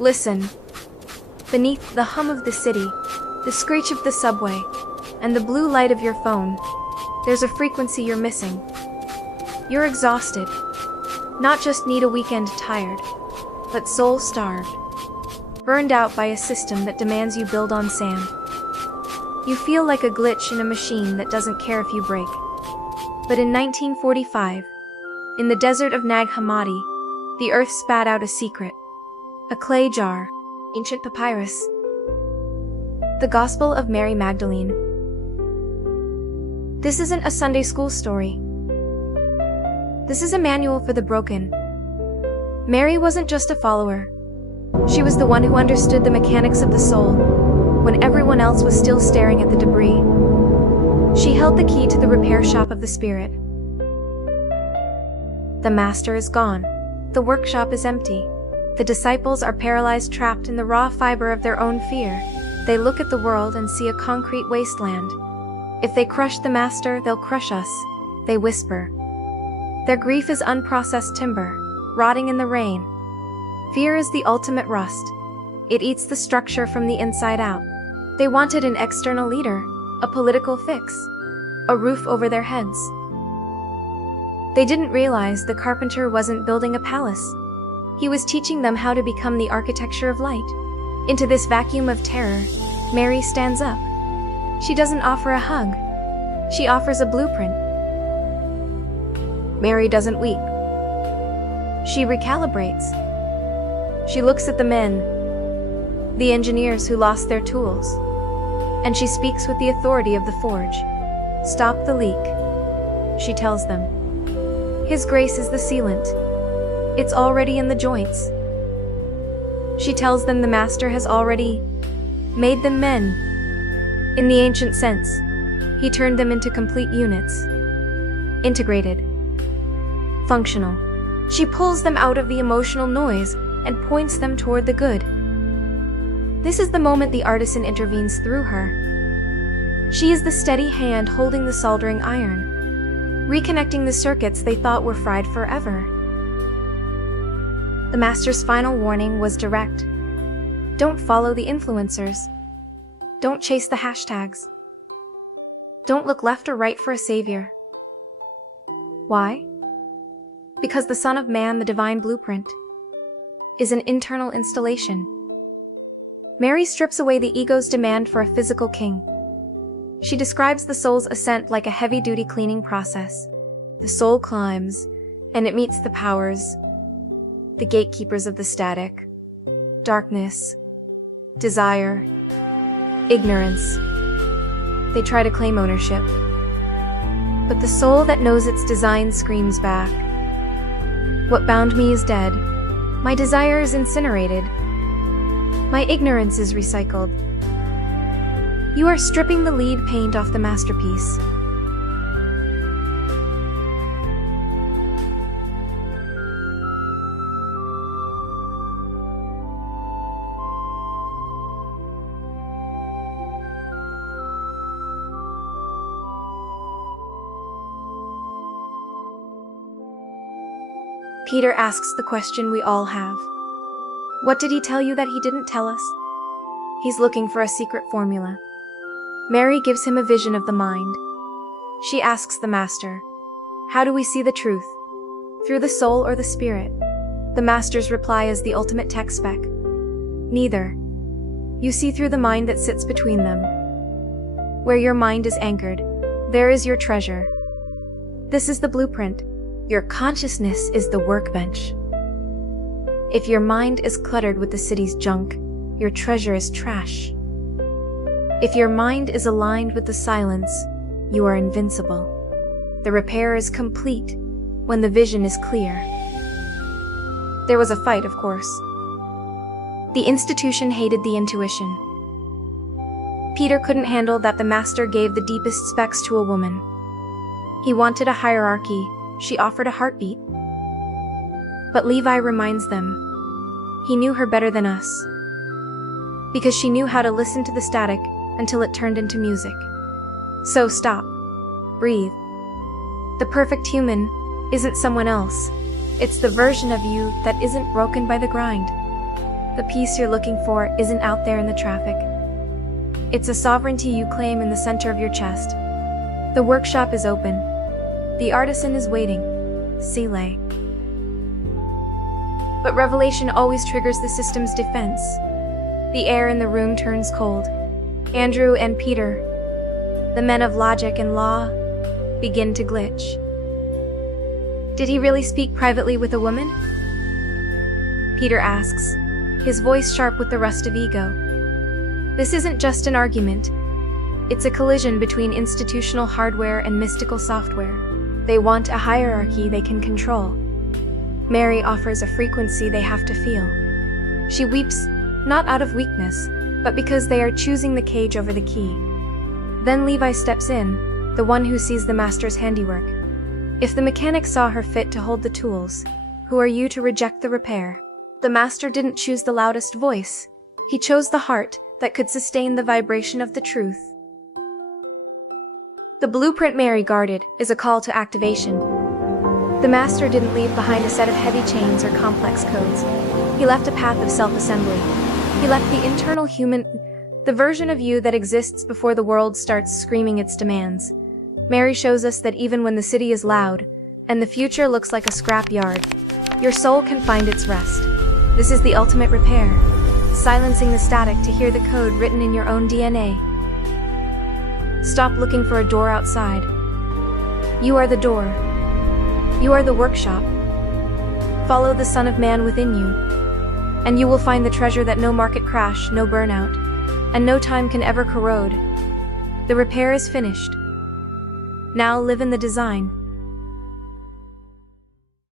Listen. Beneath the hum of the city, the screech of the subway, and the blue light of your phone, there's a frequency you're missing. You're exhausted. Not just need a weekend tired, but soul-starved. Burned out by a system that demands you build on sand. You feel like a glitch in a machine that doesn't care if you break. But in 1945, in the desert of Nag Hammadi, the earth spat out a secret. A clay jar, ancient papyrus. The Gospel of Mary Magdalene. This isn't a Sunday school story. This is a manual for the broken. Mary wasn't just a follower. She was the one who understood the mechanics of the soul, when everyone else was still staring at the debris. She held the key to the repair shop of the spirit. The master is gone. The workshop is empty. The disciples are paralyzed, trapped in the raw fiber of their own fear. They look at the world and see a concrete wasteland. If they crush the master, they'll crush us, they whisper. Their grief is unprocessed timber, rotting in the rain. Fear is the ultimate rust. It eats the structure from the inside out. They wanted an external leader, a political fix, a roof over their heads. They didn't realize the carpenter wasn't building a palace. He was teaching them how to become the architecture of light. Into this vacuum of terror, Mary stands up. She doesn't offer a hug. She offers a blueprint. Mary doesn't weep. She recalibrates. She looks at the men, the engineers who lost their tools, and she speaks with the authority of the forge. Stop the leak, she tells them. His grace is the sealant. It's already in the joints. She tells them the master has already made them men. In the ancient sense, he turned them into complete units. Integrated. Functional. She pulls them out of the emotional noise and points them toward the good. This is the moment the artisan intervenes through her. She is the steady hand holding the soldering iron, reconnecting the circuits they thought were fried forever. The master's final warning was direct. Don't follow the influencers. Don't chase the hashtags. Don't look left or right for a savior. Why? Because the Son of Man, the divine blueprint, is an internal installation. Mary strips away the ego's demand for a physical king. She describes the soul's ascent like a heavy-duty cleaning process. The soul climbs, and it meets the powers, the gatekeepers of the static, darkness, desire, ignorance. They try to claim ownership. But the soul that knows its design screams back. What bound me is dead. My desire is incinerated. My ignorance is recycled. You are stripping the lead paint off the masterpiece. Peter asks the question we all have. What did he tell you that he didn't tell us? He's looking for a secret formula. Mary gives him a vision of the mind. She asks the master, how do we see the truth? Through the soul or the spirit? The master's reply is the ultimate tech spec. Neither. You see through the mind that sits between them. Where your mind is anchored, there is your treasure. This is the blueprint. Your consciousness is the workbench. If your mind is cluttered with the city's junk, your treasure is trash. If your mind is aligned with the silence, you are invincible. The repair is complete when the vision is clear. There was a fight, of course. The institution hated the intuition. Peter couldn't handle that the master gave the deepest specs to a woman. He wanted a hierarchy. She offered a heartbeat. But Levi reminds them, he knew her better than us. Because she knew how to listen to the static until it turned into music. So stop. Breathe. The perfect human isn't someone else. It's the version of you that isn't broken by the grind. The peace you're looking for isn't out there in the traffic. It's a sovereignty you claim in the center of your chest. The workshop is open. The artisan is waiting. Sile. But revelation always triggers the system's defense. The air in the room turns cold. Andrew and Peter, the men of logic and law, begin to glitch. Did he really speak privately with a woman? Peter asks, his voice sharp with the rust of ego. This isn't just an argument. It's a collision between institutional hardware and mystical software. They want a hierarchy they can control. Mary offers a frequency they have to feel. She weeps, not out of weakness, but because they are choosing the cage over the key. Then Levi steps in, the one who sees the master's handiwork. If the mechanic saw her fit to hold the tools, who are you to reject the repair? The master didn't choose the loudest voice. He chose the heart that could sustain the vibration of the truth. The blueprint Mary guarded is a call to activation. The master didn't leave behind a set of heavy chains or complex codes. He left a path of self-assembly. He left the internal human, the version of you that exists before the world starts screaming its demands. Mary shows us that even when the city is loud, and the future looks like a scrap yard, your soul can find its rest. This is the ultimate repair, silencing the static to hear the code written in your own DNA. Stop looking for a door outside. You are the door. You are the workshop. Follow the Son of Man within you, and you will find the treasure that no market crash, no burnout, and no time can ever corrode. The repair is finished. Now live in the design.